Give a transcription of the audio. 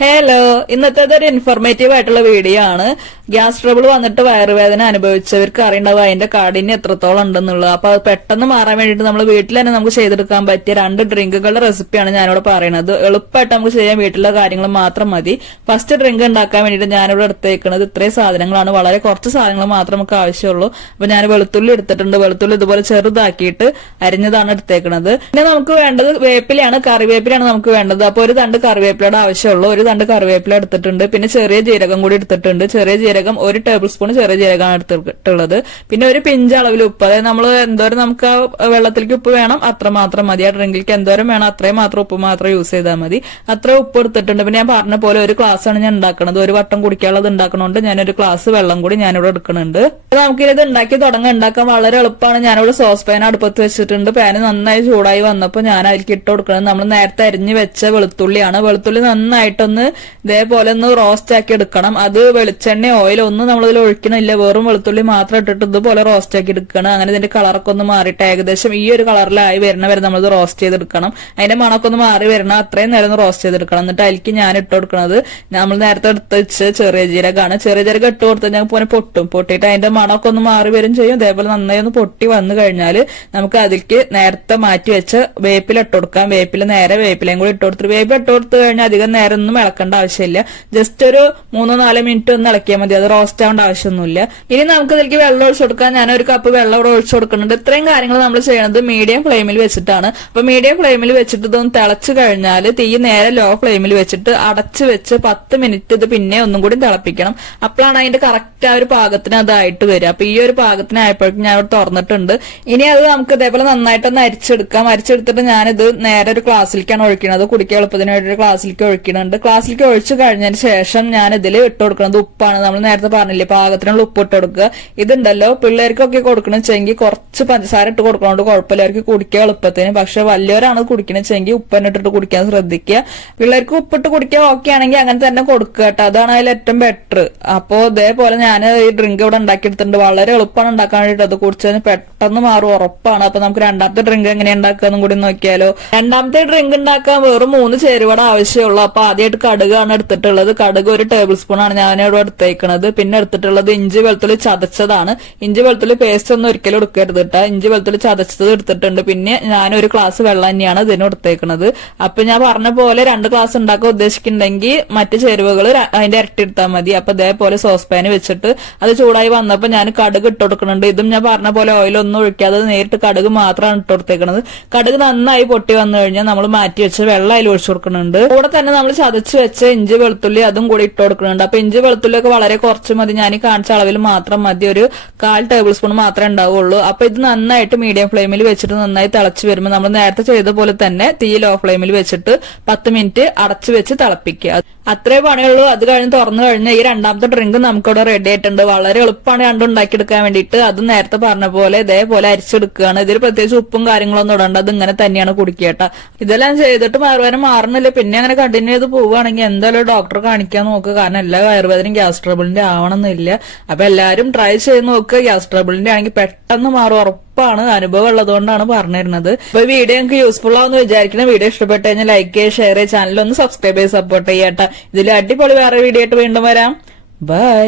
Hello ഇന്നത്തെ ഒരു informative ആയിട്ടുള്ള വീഡിയോ ആണ്. ഗ്യാസ് ട്രബിൾ വന്നിട്ട് വയറുവേദന അനുഭവിച്ചവർക്ക് അറിയണ്ടാവും അതിന്റെ കാഠിന്യം എത്രത്തോളം ഉണ്ടെന്നുള്ളത്. അപ്പൊ അത് പെട്ടെന്ന് മാറാൻ വേണ്ടിയിട്ട് നമ്മൾ വീട്ടിൽ തന്നെ നമുക്ക് ചെയ്തെടുക്കാൻ പറ്റിയ രണ്ട് ഡ്രിങ്കുകളുടെ റെസിപ്പിയാണ് ഞാനിവിടെ പറയുന്നത് എളുപ്പമായിട്ട് നമുക്ക് ചെയ്യാൻ വീട്ടിലെ കാര്യങ്ങൾ മാത്രം മതി. ഫസ്റ്റ് ഡ്രിങ്ക് ഉണ്ടാക്കാൻ വേണ്ടിയിട്ട് ഞാനിവിടെ എടുത്തേക്കുന്നത് ഇത്രയും സാധനങ്ങളാണ്. വളരെ കുറച്ച് സാധനങ്ങൾ മാത്രം നമുക്ക് ആവശ്യമുള്ളൂ. അപ്പൊ ഞാൻ വെളുത്തുള്ളി എടുത്തിട്ടുണ്ട്. വെളുത്തുള്ളി ഇതുപോലെ ചെറുതാക്കിയിട്ട് അരിഞ്ഞതാണ് എടുത്തേക്കുന്നത് പിന്നെ നമുക്ക് വേണ്ടത് വേപ്പിലയാണ്. കറിവേപ്പിലാണ് നമുക്ക് വേണ്ടത്. അപ്പൊ ഒരു തണ്ട് കറിവേപ്പിലയുടെ ആവശ്യമുള്ളൂ. ഒരു തണ്ട് കറിവേപ്പില എടുത്തിട്ടുണ്ട്. പിന്നെ ചെറിയ ജീരകം കൂടി എടുത്തിട്ടുണ്ട്. ചെറിയ ജീരകം ഒരു ടേബിൾ സ്പൂൺ ചെറിയ ജീരകമാണ് എടുത്തിട്ടുള്ളത്. പിന്നെ ഒരു പിഞ്ച് അളവിൽ ഉപ്പ്. അതായത് നമ്മൾ എന്തോരം നമുക്ക് ആ വെള്ളത്തിലേക്ക് ഉപ്പ് വേണം അത്ര മാത്രം മതി. ആ ഡ്രിങ്കിലേക്ക് എന്തോരം വേണം അത്രയും മാത്രം ഉപ്പ് മാത്രം യൂസ് ചെയ്താൽ മതി. അത്ര ഉപ്പ് എടുത്തിട്ടുണ്ട്. പിന്നെ ഞാൻ പറഞ്ഞ പോലെ ഒരു ഗ്ലാസ് ആണ് ഞാൻ ഉണ്ടാക്കുന്നത് ഒരു വട്ടം കുടിക്കാനുള്ളത് ഉണ്ടാക്കണോണ്ട് ഞാനൊരു ക്ലാസ് വെള്ളം കൂടി ഞാനിവിടെ എടുക്കുന്നുണ്ട് നമുക്ക് ഇത് ഉണ്ടാക്കി തുടങ്ങാൻ ഉണ്ടാക്കാൻ വളരെ എളുപ്പമാണ്. ഞാനിവിടെ സോസ് പാൻ അടുപ്പത്ത് വെച്ചിട്ടുണ്ട്. പാന് നന്നായി ചൂടായി വന്നപ്പോൾ ഞാൻ അതിലേക്ക് ഇട്ട് കൊടുക്കുന്നത് നമ്മൾ നേരത്തെ അരിഞ്ഞ് വെച്ച വെളുത്തുള്ളിയാണ്. വെളുത്തുള്ളി നന്നായിട്ടൊന്ന് ഇതേപോലെ ഒന്ന് റോസ്റ്റ് ആക്കി എടുക്കണം. അത് വെളിച്ചെണ്ണ ഓയിൽ ഒന്നും നമ്മളിതിൽ ഒഴിക്കണില്ല. വെറും വെളുത്തുള്ളി മാത്രം ഇട്ടിട്ട് ഇതുപോലെ റോസ്റ്റ് ആക്കി എടുക്കണം. അങ്ങനെ ഇതിന്റെ കളറൊക്കെ ഒന്ന് മാറിയിട്ട് ഏകദേശം ഈ ഒരു കളറിലായി വരുന്ന വരെ നമ്മളിത് റോസ്റ്റ് ചെയ്തെടുക്കണം. അതിന്റെ മണമൊക്കെ ഒന്ന് മാറി വരണം അത്രയും നേരം ഒന്ന് റോസ്റ്റ് ചെയ്തെടുക്കണം. എന്നിട്ട് അതിലേക്ക് ഞാൻ ഇട്ട് കൊടുക്കുന്നത് നമ്മൾ നേരത്തെ എടുത്ത് വെച്ച് ചെറിയ ജീരകമാണ്. ചെറിയ ജീരകം ഇട്ട് കൊടുത്ത് ഞങ്ങൾ പോലെ പൊട്ടും. പൊട്ടിയിട്ട് അതിന്റെ മണമൊക്കെ ഒന്ന് മാറി വരും ചെയ്യും. അതേപോലെ നന്നായി ഒന്ന് പൊട്ടി വന്നു കഴിഞ്ഞാൽ നമുക്ക് അതിലേക്ക് നേരത്തെ മാറ്റി വെച്ച് വേപ്പില ഇട്ട് കൊടുക്കാം. വേപ്പില നേരെ വേപ്പിലയും കൂടി ഇട്ട് കൊടുത്തിട്ട് വേപ്പില കൊടുത്തു കഴിഞ്ഞാൽ അധികം നേരം ഒന്നും ഇളക്കേണ്ട ആവശ്യമില്ല. ജസ്റ്റ് ഒരു മൂന്നോ നാലോ മിനിറ്റ് ഒന്ന് ഇളക്കിയാൽ മതി. അത് റോസ്റ്റ് ആവേണ്ട ആവശ്യമൊന്നുമില്ല. ഇനി നമുക്ക് ഇതിലേക്ക് വെള്ളം ഒഴിച്ചു കൊടുക്കാൻ ഞാൻ ഒരു കപ്പ് വെള്ളം ഇവിടെ ഒഴിച്ചു കൊടുക്കുന്നുണ്ട്. ഇത്രയും കാര്യങ്ങൾ നമ്മൾ ചെയ്യുന്നത് മീഡിയം ഫ്ലെയിമിൽ വെച്ചിട്ടാണ്. അപ്പൊ മീഡിയം ഫ്ലെയിമിൽ വെച്ചിട്ട് ഇതൊന്ന് തിളച്ചു കഴിഞ്ഞാൽ തീ നേരെ ലോ ഫ്ലെയിമിൽ വെച്ചിട്ട് അടച്ചു വെച്ച് പത്ത് മിനിറ്റ് ഇത് പിന്നെ ഒന്നും കൂടി തിളപ്പിക്കണം. അപ്പോഴാണ് അതിന്റെ കറക്റ്റ് ആ ഒരു പാകത്തിന് അതായിട്ട് വരിക. അപ്പൊ ഈ ഒരു പാകത്തിനായപ്പോഴേക്കും ഞാൻ ഇവിടെ തുറന്നിട്ടുണ്ട്. ഇനി അത് നമുക്ക് ഇതേപോലെ നന്നായിട്ടൊന്ന് അരിച്ചെടുക്കാം. അരിച്ചെടുത്തിട്ട് ഞാനിത് നേരെ ഒരു ക്ലാസ്സിലേക്കാണ് ഒഴിക്കുന്നത് കുടിക്കാൻ എളുപ്പത്തിന് വേണ്ടി ഒരു ക്ലാസ്സിലേക്ക് ഒഴിക്കുന്നുണ്ട്. ക്ലാസ്സിലേക്ക് ഒഴിച്ചു കഴിഞ്ഞതിന് ശേഷം ഞാൻ ഇതിൽ ഇട്ട് കൊടുക്കുന്നത് ഉപ്പാണ്. നമ്മൾ നേരത്തെ പറഞ്ഞില്ലേ പാകത്തിനുള്ള ഉപ്പ് ഇട്ട് കൊടുക്കുക ഇതുണ്ടല്ലോ പിള്ളേർക്കൊക്കെ കൊടുക്കണമെങ്കിൽ കുറച്ച് പഞ്ചസാര ഇട്ട് കൊടുക്കണോണ്ട് കുഴപ്പമില്ല. അവർക്ക് കുടിക്കാൻ എളുപ്പത്തിന്. പക്ഷെ വലിയവരാണ് കുടിക്കണമെങ്കിൽ ഉപ്പന്നെ ഇട്ടിട്ട് കുടിക്കാൻ ശ്രദ്ധിക്കുക. പിള്ളേർക്ക് ഉപ്പിട്ട് കുടിക്കാൻ ഓക്കെ ആണെങ്കിൽ അങ്ങനെ തന്നെ കൊടുക്കുക കേട്ടോ. അതാണ് അതിൽ ഏറ്റവും ബെറ്റർ അപ്പോ ഇതേപോലെ ഞാൻ ഈ ഡ്രിങ്ക് ഇവിടെ ഉണ്ടാക്കിയെടുത്തിട്ടുണ്ട്. വളരെ എളുപ്പമാണ് ഉണ്ടാക്കാൻ വേണ്ടിയിട്ട്. അത് കുടിച്ചതിന് പെട്ടെന്ന് മാറും ഉറപ്പാണ്. അപ്പൊ നമുക്ക് രണ്ടാമത്തെ ഡ്രിങ്ക് എങ്ങനെ ഉണ്ടാക്കാന്നും കൂടി നോക്കിയാലോ. രണ്ടാമത്തെ ഡ്രിങ്ക് ഉണ്ടാക്കാൻ വെറും മൂന്ന് ചേരുവട ആവശ്യമുള്ളൂ അപ്പൊ ആദ്യമായിട്ട് കടുകാണ് എടുത്തിട്ടുള്ളത്. കടുക് ഒരു ടേബിൾ സ്പൂൺ ആണ് ഞാൻ ഇവിടെ എടുത്തേക്കണത്. പിന്നെ എടുത്തിട്ടുള്ളത് ഇഞ്ചി വെളുത്തുള്ളി ചതച്ചതാണ്. ഇഞ്ചി വെളുത്തുള്ളി പേസ്റ്റ് ഒന്നും ഒരിക്കലും എടുക്കരുത് കേട്ടോ ഇഞ്ചി വെളുത്തുള്ളി ചതച്ചത് എടുത്തിട്ടുണ്ട്. പിന്നെ ഞാൻ ഒരു ഗ്ലാസ് വെള്ളം തന്നെയാണ് ഇതിന് എടുത്തേക്കണത് അപ്പൊ ഞാൻ പറഞ്ഞ പോലെ രണ്ട് ഗ്ലാസ് ഉണ്ടാക്കാൻ ഉദ്ദേശിക്കുന്നുണ്ടെങ്കിൽ മറ്റു ചേരുവകൾ അതിന്റെ ഇരട്ടി എടുത്താൽ മതി. അപ്പൊ ഇതേപോലെ സോസ് പാന് വെച്ചിട്ട് അത് ചൂടായി വന്നപ്പോൾ ഞാൻ കടുക് ഇട്ട് കൊടുക്കുന്നുണ്ട്. ഇതും ഞാൻ പറഞ്ഞ പോലെ ഓയിലൊന്നും ഒഴിക്കാതെ നേരിട്ട് കടുക് മാത്രമാണ് ഇട്ട് കൊടുത്തേക്കുന്നത് കടുക് നന്നായി പൊട്ടി വന്നു കഴിഞ്ഞാൽ നമ്മൾ മാറ്റി വെച്ച് വെള്ളം അതിൽ ഒഴിച്ചു കൊടുക്കുന്നുണ്ട്. കൂടെ തന്നെ നമ്മൾ ചതച്ച് വെച്ച ഇഞ്ചി വെളുത്തുള്ളി അതും കൂടി ഇട്ട് കൊടുക്കുന്നുണ്ട്. അപ്പൊ ഇഞ്ചി വെളുത്തുള്ളി ഒക്കെ വളരെ കുറച്ച് മതി. ഞാൻ ഈ കാണിച്ച അളവിൽ മാത്രം മതി. ഒരു കാൽ ടേബിൾ സ്പൂൺ മാത്രമേ ഉണ്ടാവുള്ളൂ. അപ്പൊ ഇത് നന്നായിട്ട് മീഡിയം ഫ്ലെയിമിൽ വെച്ചിട്ട് നന്നായി തിളച്ച് വരുമ്പോൾ നമ്മൾ നേരത്തെ ചെയ്ത പോലെ തന്നെ തീ ലോ ഫ്ലെയിമിൽ വെച്ചിട്ട് പത്ത് മിനിറ്റ് അടച്ചു വെച്ച് തിളപ്പിക്കുക. അത്രേ പണിയുള്ളൂ. അത് കഴിഞ്ഞ് തുറന്നു കഴിഞ്ഞാൽ ഈ രണ്ടാമത്തെ ഡ്രിങ്ക് നമുക്കിവിടെ റെഡി ആയിട്ടുണ്ട്. വളരെ എളുപ്പമാണ് കണ്ടുണ്ടാക്കിയെടുക്കാൻ വേണ്ടിയിട്ട്. അത് നേരത്തെ പറഞ്ഞ പോലെ ഇതേപോലെ അരിച്ചെടുക്കുകയാണ്. ഇതിൽ പ്രത്യേകിച്ച് ഉപ്പും കാര്യങ്ങളൊന്നും ഇടണ്ട. അത് ഇങ്ങനെ തന്നെയാണ് കുടിക്കേട്ട. ഇതെല്ലാം ചെയ്തിട്ട് വയറുവേദന മാറുന്നില്ല. പിന്നെ അങ്ങനെ കണ്ടിന്യൂ ചെയ്ത് പോവുകയാണെങ്കിൽ എന്തായാലും ഡോക്ടറെ കാണിക്കാൻ നോക്കുക കാരണം എല്ലാ വയറുവേദനയും ഗ്യാസ് ട്രബിളിന്റെ ആവണമെന്നില്ല. അപ്പൊ എല്ലാവരും ട്രൈ ചെയ്ത് നോക്കുക ഗ്യാസ് ട്രബിളിന്റെ ആണെങ്കിൽ പെട്ടെന്ന് മാറും ഉറപ്പാണ്. അനുഭവം ഉള്ളതുകൊണ്ടാണ് പറഞ്ഞിരുന്നത്. അപ്പൊ വീഡിയോ നിങ്ങൾക്ക് യൂസ്ഫുൾ ആവുമെന്ന് വിചാരിക്കണം വീഡിയോ ഇഷ്ടപ്പെട്ട് കഴിഞ്ഞാൽ ലൈക്ക് ചെയ്യുക ഷെയർ ചെയ്യുക ചാനൽ ഒന്ന് സബ്സ്ക്രൈബ് ചെയ്ത് സപ്പോർട്ട് ചെയ്യട്ടെ ഇതിൽ അടിപൊളി വേറെ വീഡിയോ ആയിട്ട് വീണ്ടും വരാം. ബൈ